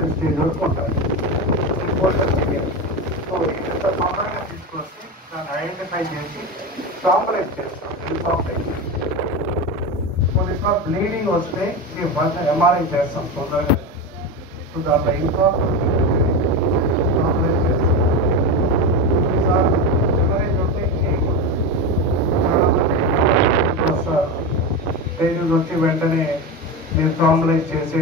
Initial stage వరకు ఉంటుంది. ఈ పోర్షన్ తెలియదు. సో ఇంత తొందరగా తీసుకొస్తే దాన్ని ఐడెంటిఫై చేసి స్టాంబులైజ్ చేస్తాం. కొన్నిసార్లు బ్లీడింగ్ వస్తే ఎంఆర్ఐ చేస్తాం తొందరగా. సో దాంట్లో ఇంకా స్టాంబులైజ్ చేస్తాం. కొన్నిసార్లు ఎవరైజ్ ఉంటే చేయకూడదు. చాలామంది వస్తారు, పేషెంట్ వచ్చి వెంటనే మీరు స్టాంబులైజ్ చేసే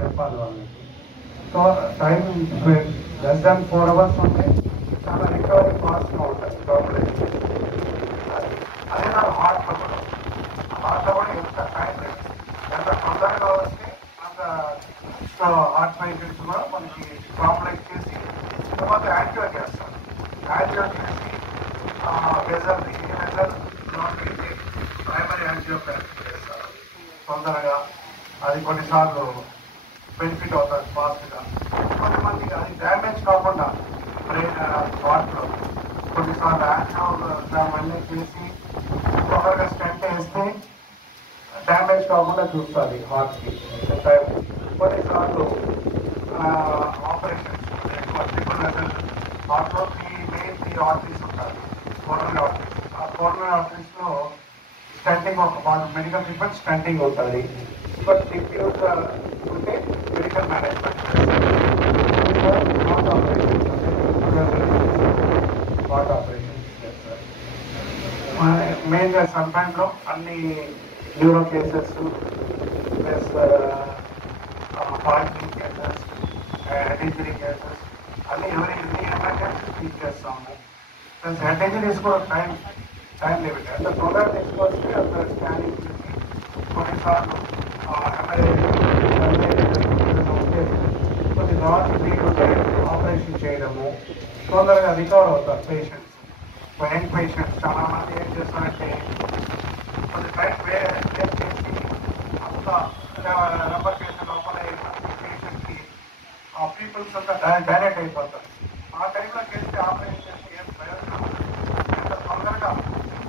చెప్పాలి వాళ్ళకి. So time less than 4 hours ఉంటే చాలా రికవరీ ఫాస్ట్గా ఉంటుంది స్టాంబులైజ్. అదే నా హార్ట్లో కూడా ఎంత టైం ఎంత తొందరగా వస్తే అంత హార్ట్ పేషెంట్స్ కూడా మనకి స్టాంబులైజ్ చేసి తర్వాత యాంజియో చేస్తారు. యాంజియో చేసి ప్రైమరీ యాంజియోగ్రఫీ చేస్తారు తొందరగా. అది కొన్నిసార్లు బెనిఫిట్ అవుతుంది ఫాస్ట్గా. కొంతమందికి అది డ్యామేజ్ కాకుండా బ్రెయిన్ హార్ట్లో కొన్నిసార్లు యాంజియోగ్రామ్ చేసి తొందరగా స్టెంట్ వేస్తే డ్యామేజ్ కాకుండా చూస్తుంది హార్ట్కి. కొన్నిసార్లు ఆపరేషన్స్ హార్ట్లో మెయిన్ 3 ఆర్టరీస్ ఉంటాయి. కోరోనరీ ఆర్టరీస్. ఆ కోరోనరీ ఆర్టరీస్లో స్టంటింగ్ ఒక మెడికల్ ట్రీట్మెంట్ స్టంటింగ్ ఉంటుంది. బట్ డిఫ్యూజ్గా ఉంటే మెడికల్ మేనేజ్మెంట్ హార్ట్ ఆపరేషన్స్ చేస్తారు. మెయిన్గా సన్ఫైన్లో అన్ని neuro cases plus poisoning cases, head injury cases అన్నీ ఎన్ని ఎమర్జెన్సీ తీసుకేస్తాము. ప్లస్ హెడ్ ఇంజరీస్ కూడా టైం లిమిట్. అంత తొందరగా తీసుకొస్తే అంత స్కానింగ్ చేసి కొన్నిసార్లు కొన్ని నాట్ బ్లీడ్ ఉంటాయి, ఆపరేషన్ చేయడము తొందరగా రికవర్ అవుతారు పేషెంట్స్. యంగ్ పేషెంట్స్ చాలా మంది ఏం చేస్తారంటే కొన్ని టైం వేరే చేసి అంత రబ్బర్ కేసు లోపల పేషెంట్కి ఆ పీపుల్స్ అంతా డైరెక్ట్ అయిపోతారు. ఆ టైంలో చేస్తే ఆపరేషన్ చేస్తే ఏం ప్రయోజనం ఎంత తొందరగా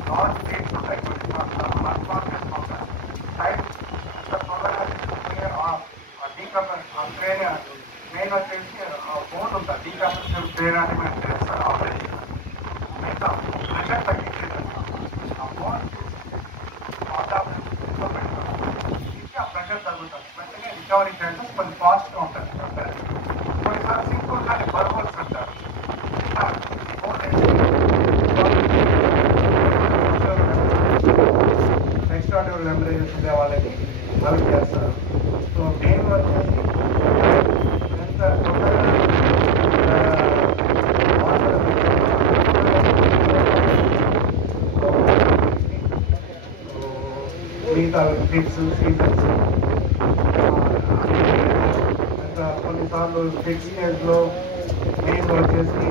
నాట్ బ్లీడ్స్ ఉంటాయి. అన్కాన్షియస్ ఉంటాయి. టైం ఎంత తొందరగా మెయిన్ వచ్చేసి బోన్ ఉంటుంది. డీకంప్రెషన్ బ్రెయిన్ అని మేము చేస్తారు ఆపరేషన్. మిగతా ప్రెషర్ తగ్గించేది ఆ బోన్ ఆ ప్రెషర్ తగ్గుతుంది. వెంటనే రికవరీ ఛాన్సెస్ కొంచెం ఫాస్ట్గా ఉంటుంది. కొన్నిసార్లు సింపుల్ కానీ బర్బల్స్ అంటారు. ఎక్స్ట్రాడినరీ హెమరేజెస్ ఉండే వాళ్ళకి అవి చేస్తారు. సో మెయిన్ వచ్చేసి ఎంత తొందరగా మిగతా ఫిక్స్ సీజన్స్ ఇంకా కొన్నిసార్లు ఫిక్స్ స్టేజ్లో మెయిన్ వచ్చేసి